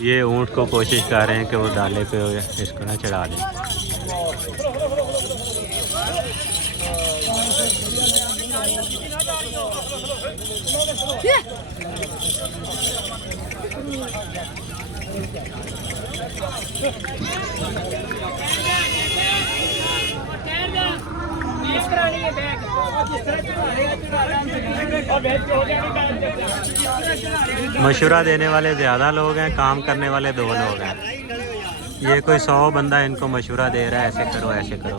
ये ऊँट को कोशिश कर रहे हैं कि वो डाले पे इसको ना चढ़ा दें। मशवरा देने वाले ज़्यादा लोग हैं, काम करने वाले 2 लोग हैं। ये कोई 100 बंदा इनको मशवरा दे रहा है, ऐसे करो ऐसे करो।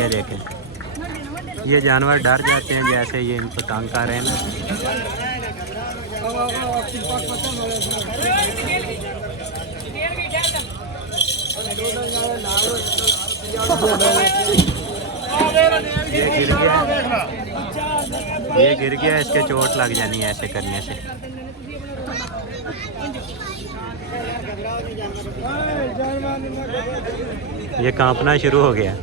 ये देखें, ये जानवर डर जाते हैं जैसे ये इनको तंग कर रहे हैं ना। ये गिर गया, इसके चोट लग जानी है ऐसे करने से। ये कांपना शुरू हो गया।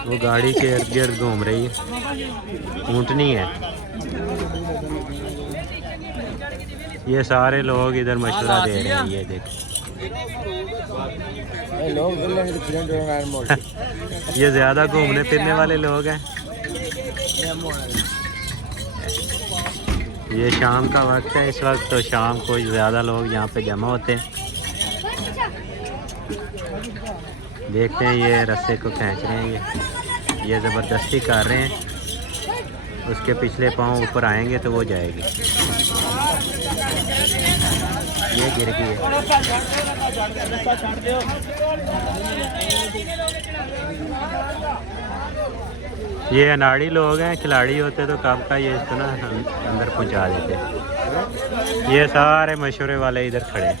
वो गाड़ी के इर्द गिर्द घूम रही है, ऊँटनी है। ये सारे लोग इधर मशवरा दे रहे हैं। ये देख ये ज़्यादा घूमने फिरने वाले लोग हैं। ये शाम का वक्त है, इस वक्त तो शाम को ज़्यादा लोग यहाँ पे जमा होते हैं। देखते हैं, ये रस्से को खींच रहे हैं। ये ज़बरदस्ती कर रहे हैं। उसके पिछले पाँव ऊपर आएंगे तो वो जाएगी। ये गिर गई है। ये अनाड़ी लोग हैं, खिलाड़ी होते तो कब का ये इसको ना अंदर पहुंचा देते। ये सारे मशवरे वाले इधर खड़े हैं।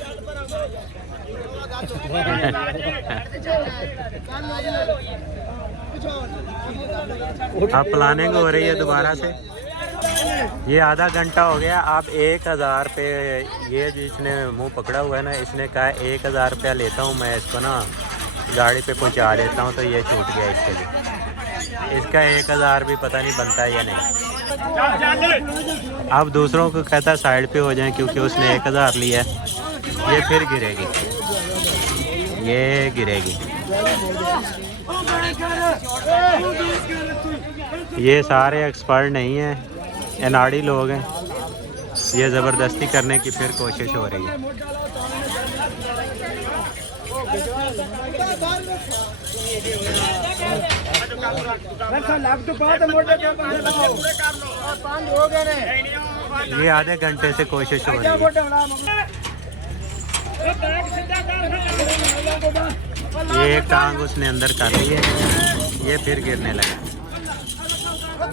अब प्लानिंग हो रही है दोबारा से। ये आधा घंटा हो गया। अब 1000 पे, ये जिसने मुंह पकड़ा हुआ है ना, इसने कहा 1000 रुपया लेता हूँ मैं, इसको ना गाड़ी पे पहुँचा देता हूँ। तो ये छूट गया इसके लिए। इसका 1000 भी पता नहीं बनता है या नहीं। अब दूसरों को कहता है साइड पे हो जाएं, क्योंकि उसने 1000 लिया है। ये फिर गिरेगी, ये गिरेगी। ये सारे एक्सपर्ट नहीं हैं, अनाड़ी लोग हैं। ये ज़बरदस्ती करने की फिर कोशिश हो रही है। ये आधे घंटे से कोशिश हो रही है। ये एक टांग उसने अंदर कर ली है। ये फिर गिरने लगा,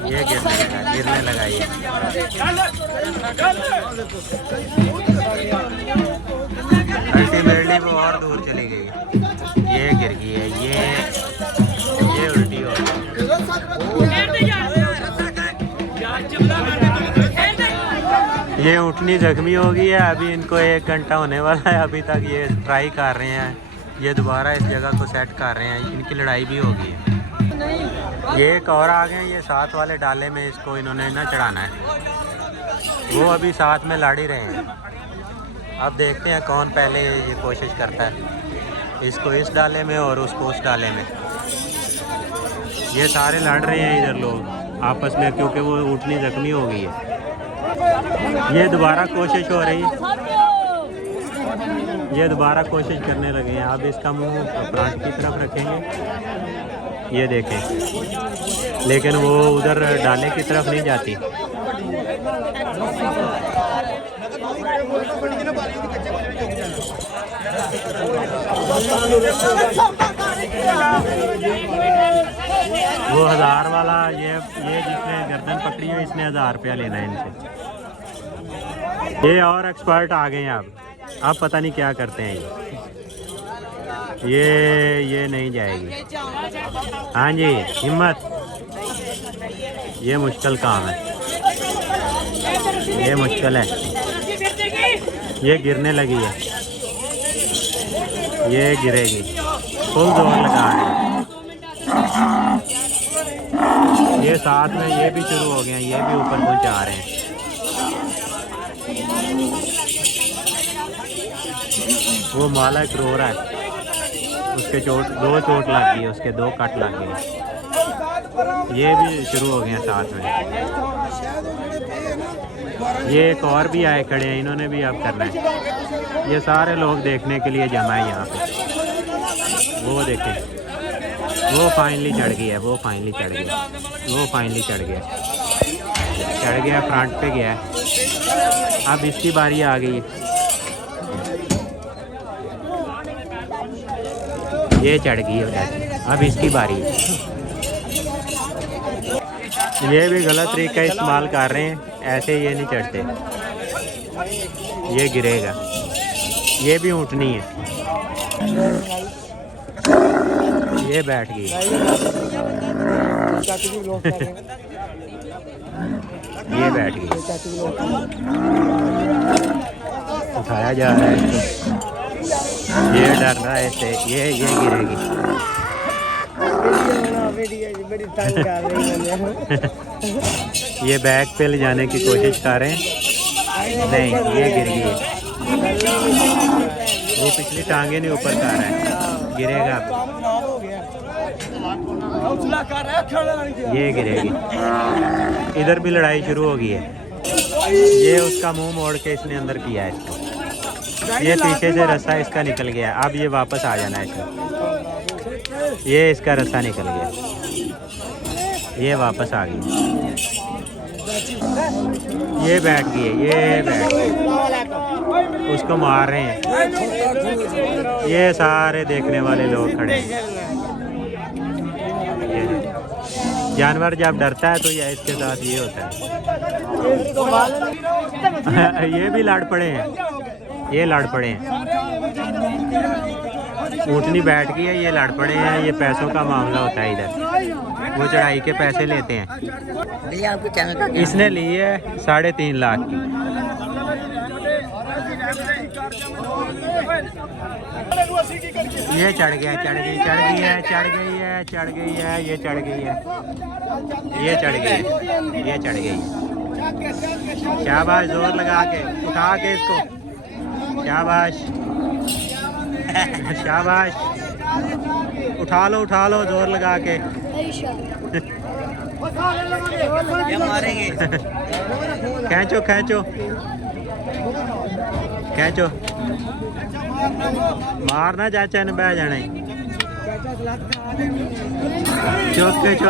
ये गिरने लगा ये। अल्टीमेटली वो और दूर चली गई। ये गिर गई है, ये उल्टी हो गई। ये ऊँटनी जख्मी हो गई है। अभी इनको 1 घंटा होने वाला है। अभी तक ये ट्राई कर रहे हैं, ये दोबारा इस जगह को सेट कर रहे हैं। इनकी लड़ाई भी हो गई है। ये एक और आ गए, ये साथ वाले डाले में इसको इन्होंने ना चढ़ाना है। वो अभी साथ में लड़ ही रहे हैं। अब देखते हैं कौन पहले ये कोशिश करता है, इसको इस डाले में और उसको उस डाले में। ये सारे लड़ रहे हैं इधर लोग आपस में, क्योंकि वो ऊँटनी जख्मी हो गई है। ये दोबारा कोशिश हो रही है, ये दोबारा कोशिश करने लगे हैं। अब इसका मुंह फ्रंट की तरफ रखेंगे, ये देखें, लेकिन वो उधर डाले की तरफ नहीं जाती। वो 1000 वाला, ये जिसने गर्दन पकड़ी है, इसने 1000 रुपया लेना है इनसे। ये और एक्सपर्ट आ गए हैं। अब पता नहीं क्या करते हैं ये नहीं जाएगी। हाँ जी, हिम्मत। ये मुश्किल काम है, ये मुश्किल है। ये गिरने लगी है, ये गिरेगी, फुल जोर लगा रही है। ये साथ में ये भी शुरू हो गए हैं, ये भी ऊपर कुछ आ रहे हैं। वो मालक रो रहा है, उसके दो चोट लग गई है, उसके 2 कट लग गए। ये भी शुरू हो गए हैं साथ में। ये एक और भी आए खड़े हैं, इन्होंने भी अब करना है। ये सारे लोग देखने के लिए जमा है यहाँ पे। वो देखें, वो फाइनली चढ़ गया, वो फाइनली चढ़ गया, वो फाइनली चढ़ गया, फ्रंट पे गया है। अब इसकी बारी आ गई है। ये चढ़ गई है, अब इसकी बारी है। ये भी गलत तरीका इस्तेमाल कर रहे हैं, ऐसे ये नहीं चढ़ते, ये गिरेगा। ये भी ऊँटनी है, ये बैठ गई। ये बैठ गई, उठाया जा रहा है इसको। ये डर रहा है इससे, ये गिरेगी। ये बैग पे ले जाने की कोशिश कर रहे हैं, नहीं ये गिर गई। वो पिछली टांगे नहीं ऊपर कर रहा है, गिरेगा। ये गिरेगी। इधर भी लड़ाई शुरू हो गई है। ये उसका मुंह मोड़ के इसने अंदर किया है इसको। ये पीछे से रस्सा इसका निकल गया, अब ये वापस आ जाना है इसको। ये इसका रस्सा निकल गया, ये वापस आ गई। ये बैठ गई है, ये बैठ गई। उसको मार रहे हैं, ये सारे देखने वाले लोग खड़े हैं। जानवर जब डरता है तो ये इसके साथ ये होता है। ये भी लड़ पड़े हैं, ये लड़ पड़े हैं। ऊँटनी बैठ गई है, ये लड़ पड़े हैं। ये पैसों का मामला होता है इधर, वो चढ़ाई के पैसे लेते हैं। इसने ली है 3.5 लाख की। ये चढ़ गया, चढ़ गई है, ये चढ़ गई है, ये चढ़ गई है, ये चढ़ गई है। शाबाश, जोर लगा के उठा के इसको, शाबाश शाबाश, उठा लो जोर लगा के। खींचो मारना, चाचा ने बह जाना। चौके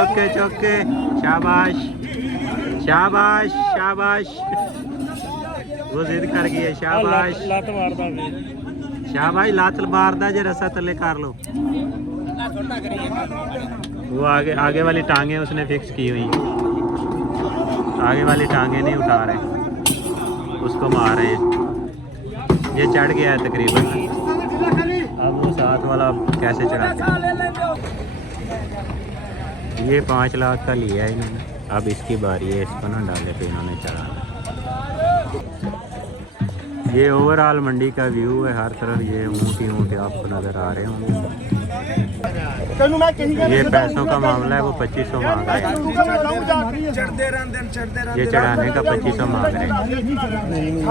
शाबाश, वो जिद कर गई है। शाबाश, लात मारदा जे रस्सा तले कर लो। वो आगे वाली टांगे उसने फिक्स की हुई, आगे वाली टांगे नहीं उठा रहे, उसको मार रहे हैं। ये चढ़ गया है तकरीबन। अब वो साथ वाला कैसे चढ़ाते हैं। ये 5 लाख का लिया है इन्होंने, अब इसकी बारी है, इसको ना डाले पे इन्होंने चढ़ाना। ये ओवरऑल मंडी का व्यू है, हर तरफ ये ऊँट ही ऊँट आपको नज़र आ रहे होंगे। ये पैसों का मामला है, वो 2500 मांग रहे हैं। ये चढ़ाने का 2500 मांग रहे हैं।